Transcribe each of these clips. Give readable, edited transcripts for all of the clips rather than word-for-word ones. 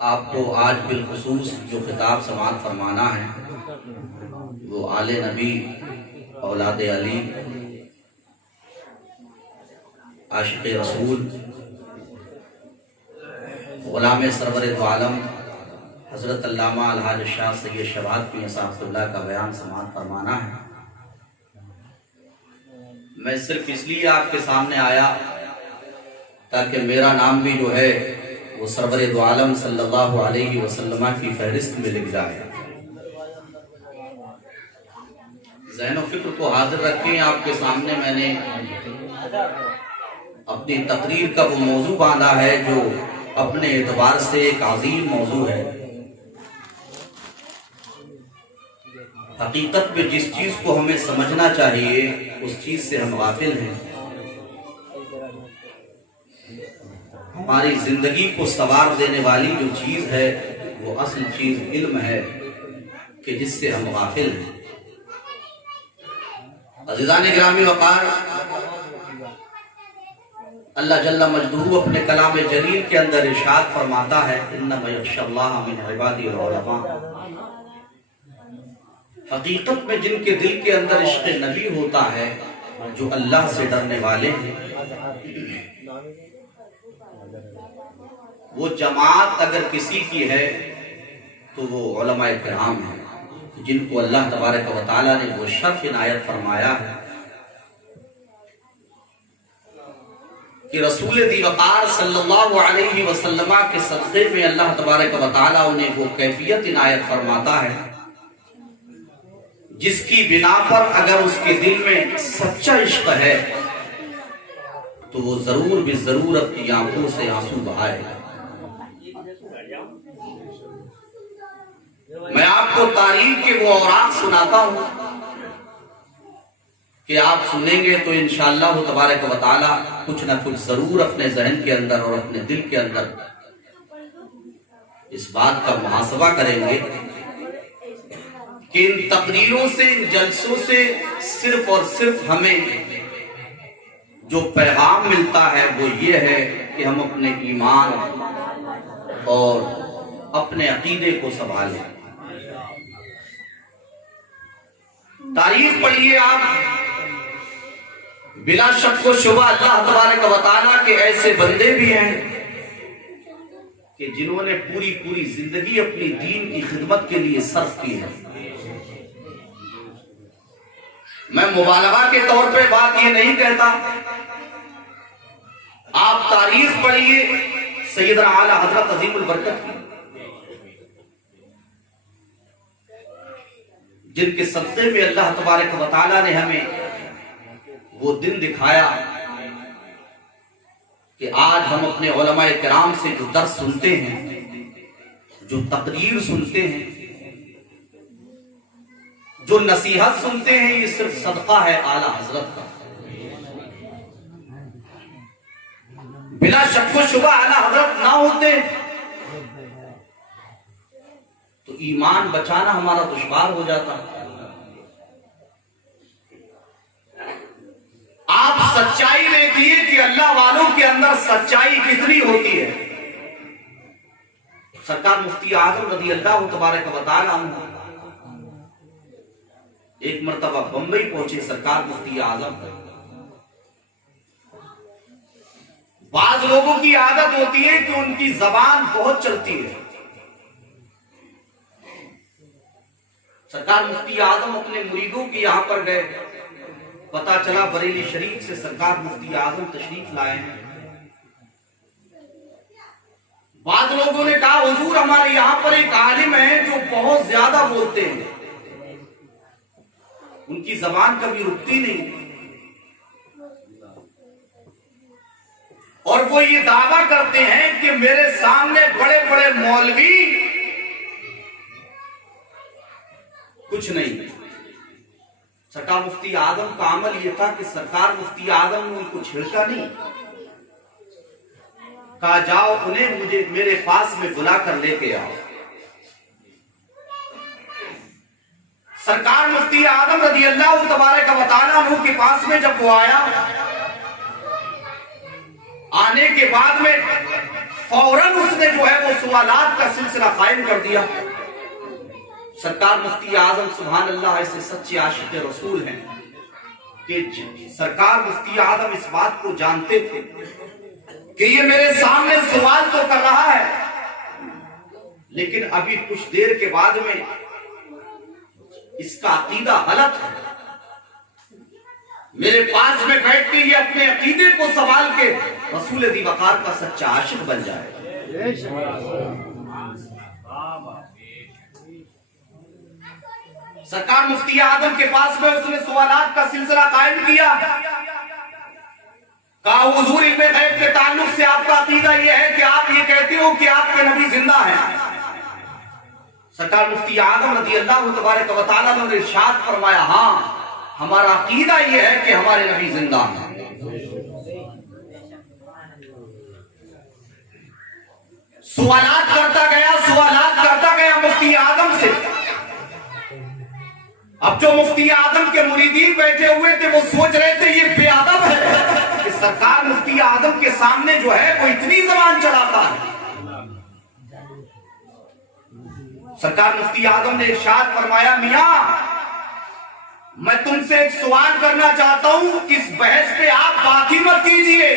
आपको आज बिलखुसूस जो खिताब समाअत फरमाना है वो आले नबी, औलाद अली, आशिक़ रसूल, ग़ुलाम सरवर दो आलम हज़रत अल्लामा अलहाज शाह सैयद शवाद पी साहबुल्लाह का बयान समाअत फरमाना है। मैं सिर्फ इसलिए आपके सामने आया ताकि मेरा नाम भी जो है वो सरवर दो आलम सल्लल्लाहु अलैहि वसल्लम की फहरिस्त में लिख जाए। ज़हन फिक्र को हाजिर रखें, आपके सामने मैंने अपनी तकरीर का वो मौजू बांधा है जो अपने एतबार से एक अजीम मौजू है। हकीकत में जिस चीज को हमें समझना चाहिए उस चीज से हम गाफिल हैं। हमारी जिंदगी को सवार देने वाली जो चीज है वो असल चीज इल्म है कि जिससे हम गाफिल हैं। अज़ीज़ान गिरामी वक़ार, अल्लाह जल्ला मजदूहू अपने कलाम जलील के अंदर इरशाद फरमाता है, इन्नमा यख्शल्लाह मिन इबादिल उलमा। हकीकत में जिनके दिल के अंदर इश्क़ नबी होता है, जो अल्लाह से डरने वाले हैं, वो जमात अगर किसी की है तो वो उलमाए किराम है, जिनको अल्लाह तबारक व तआला ने वो शर्फ इनायत फरमाया है कि रसूल दी वक़ार सल्लल्लाहु अलैहि वसल्लम के सदक़े में अल्लाह तबारक व तआला उन्हें वो कैफियत इनायत फरमाता है जिसकी बिना पर अगर उसके दिल में सच्चा इश्क है तो वो जरूर भी जरूर अपनी आंखों से आंसू बहाएगा। मैं आपको तारीख के वो औराक सुनाता हूं कि आप सुनेंगे तो इंशाअल्लाह तबारक व तआला कुछ ना कुछ जरूर अपने जहन के अंदर और अपने दिल के अंदर इस बात का मुहासबा करेंगे कि इन तकरीरों से, इन जलसों से सिर्फ और सिर्फ हमें जो पैगाम मिलता है वो ये है कि हम अपने ईमान और अपने अकीदे को संभालें। तारीख पढ़िए आप, बिला शक व शुबा अल्लाह तबारक व तआला के ऐसे बंदे भी हैं कि जिन्होंने पूरी पूरी जिंदगी अपनी दीन की खिदमत के लिए सर्फ की है। मैं मुबालगा के तौर पे बात ये नहीं कहता, आप तारीख पढ़िए सैयदना आला हजरत अजीमुल बरकत की, जिनके सदक़े में अल्लाह तबारक व तआला ने हमें वो दिन दिखाया कि आज हम अपने उलमाए किराम से जो दर्स सुनते हैं, जो तकरीर सुनते हैं, जो नसीहत सुनते हैं, ये सिर्फ सदका है आला हजरत का। बिला शक व शुबा आला हजरत ना होते तो ईमान बचाना हमारा दुश्वार हो जाता। आप सच्चाई देखिए कि अल्लाह वालों के अंदर सच्चाई कितनी होती है। सरकार मुफ्ती आजम रज़ी अल्लाह तबारक व तआला एक मर्तबा बंबई पहुंचे सरकार मुफ्ती आजम। बाज लोगों की आदत होती है कि उनकी जबान बहुत चलती है। सरकार मुफ्ती आजम अपने मुरीदों की यहां पर गए, पता चला बरेली शरीफ से सरकार मुफ्ती आजम तशरीफ लाए हैं। बाज लोगों ने कहा, हुजूर हमारे यहां पर एक आलिम है जो बहुत ज्यादा बोलते हैं, उनकी जबान कभी रुकती नहीं और वो ये दावा करते हैं कि मेरे सामने बड़े बड़े मौलवी कुछ नहीं। सरकार मुफ्ती आजम का अमल यह था कि सरकार मुफ्ती आजम ने उनको छिड़का नहीं, कहा जाओ उन्हें मुझे मेरे पास में बुला कर लेके आओ। सरकार मुफ्ती आजम रज़ी अल्लाह तबारक व तआला के पास में जब वो आया, आने के बाद में फौरन उस उसने जो है वो सवालात का सिलसिला कायम कर दिया। सरकार मुफ्ती आजम सुभान अल्लाह ऐसे सच्चे आशिक रसूल हैं कि सरकार मुफ्ती आजम इस बात को जानते थे कि ये मेरे सामने सवाल तो कर रहा है, लेकिन अभी कुछ देर के बाद में इसका अकीदा गलत है। मेरे पास में बैठ के ये अपने अकीदे को संभाल के रसूल दी वकार का सच्चा आशिक बन जाए। सरकार मुफ्ती आजम के पास में उसने सवालात का सिलसिला कायम किया। कहा हुजूर इल्मे गैब के ताल्लुक से आपका अकीदा यह है कि आप ये कहते हो कि आपके नबी जिंदा हैं। सरकार मुफ्ती आजम रज़ी अल्लाह तबारक व तआला ने इरशाद फरमाया, हाँ हमारा अकीदा यह है कि हमारे नबी जिंदा हैं। सवालात करता गया मुफ्ती आजम से। अब जो मुफ्ती आजम के मुरीदीन बैठे हुए थे वो सोच रहे थे ये बेअदब है कि सरकार मुफ्ती आजम के सामने जो है वो इतनी जबान चलाता है। सरकार मुफ्ती आजम ने इरशाद फरमाया, मियां मैं तुमसे एक सवाल करना चाहता हूं, इस बहस पे आप बात ही मत कीजिए।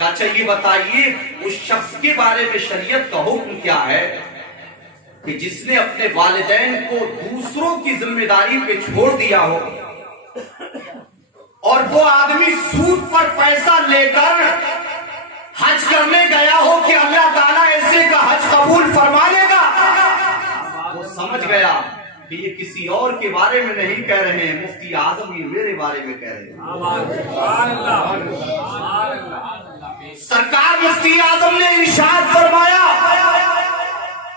अच्छा ये बताइए उस शख्स के बारे में शरीयत का हुक्म क्या है कि जिसने अपने वालिदैन को दूसरों की जिम्मेदारी पे छोड़ दिया हो और वो आदमी सूद पर पैसा लेकर हज करने गया हो कि अल्लाह ताला ऐसे का हज कबूल फरमा लेगा। वो समझ गया कि ये किसी और के बारे में नहीं कह रहे हैं, मुफ्ती आजम ये मेरे बारे में कह रहे हैं। सरकार मुफ्ती आजम ने इरशाद फरमाया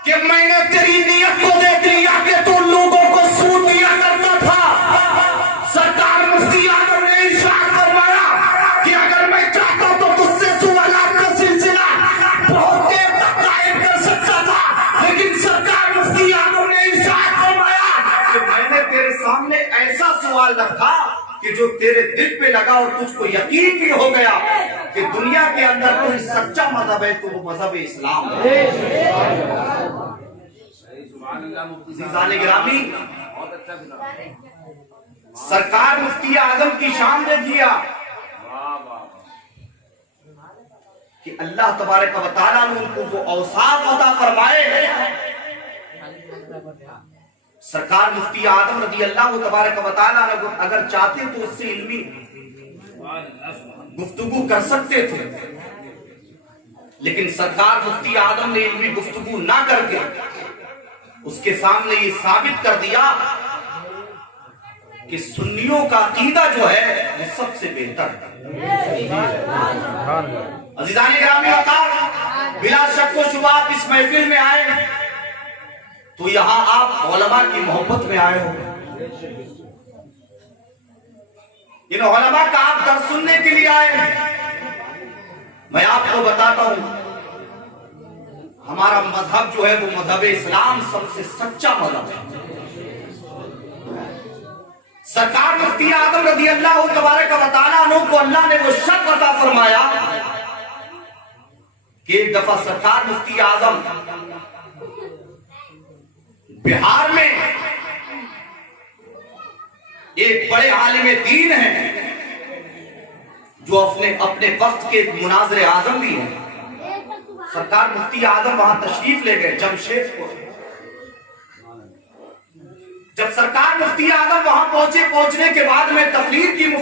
कि मैंने तेरी नीयत को देख लिया कि तू लोगों को सूद दिया करता था। सरकार मुफ्ती आजम ने इरशाद फरमाया कि अगर मैं चाहता तो तुझसे सवालात का सिलसिला बहुत देर तक कायम कर सकता था, लेकिन सरकार मुफ्ती आजम ने इरशाद फरमाया कि मैंने तेरे सामने ऐसा सवाल रखा कि जो तेरे दिल पे लगा और तुझको यकीन भी हो गया कि दुनिया के अंदर कोई सच्चा मजहब है तो वो मजहब इस्लाम है। ग्रामी सरकार मुफ्ती आजम की शान ने किया कि अल्लाह तबारक व तआला ने उनको वो औसाफ अता फरमाए। सरकार मुफ्ती आजम रज़ी अल्लाह तबारक व तआला अगर चाहते तो उससे इल्मी गुफ्तगू कर सकते थे, लेकिन सरकार मुफ्ती आजम ने इल्मी गुफ्तगू ना करके उसके सामने ये साबित कर दिया कि सुन्नियों का अकीदा जो है वो सबसे बेहतर है। अज़ीज़ान ग्रामी वक़ार, बिला शक व शुबा आप इस महफिल में आए तो यहां आप उलमा की मोहब्बत में आए हो। इन उलमा का आप दर्स सुनने के लिए आए। मैं आपको बताता हूं, हमारा मजहब जो है वो मजहब इस्लाम सबसे सच्चा मजहब है। सरकार मुफ्ती आजम रज़ी अल्लाह तबारक व तआला अन्हु को अल्लाह ने वो शर्फ अता फरमाया कि एक दफा सरकार मुफ्ती आजम बिहार में एक बड़े आलिम दीन हैं जो अपने वक्त के मुनाज़िर आजम भी हैं। सरकार मुफ्ती आजम वहां तशरीफ ले गए जमशेदपुर। जब सरकार मुफ्ती आजम वहां पहुंचने के बाद में तकरीर की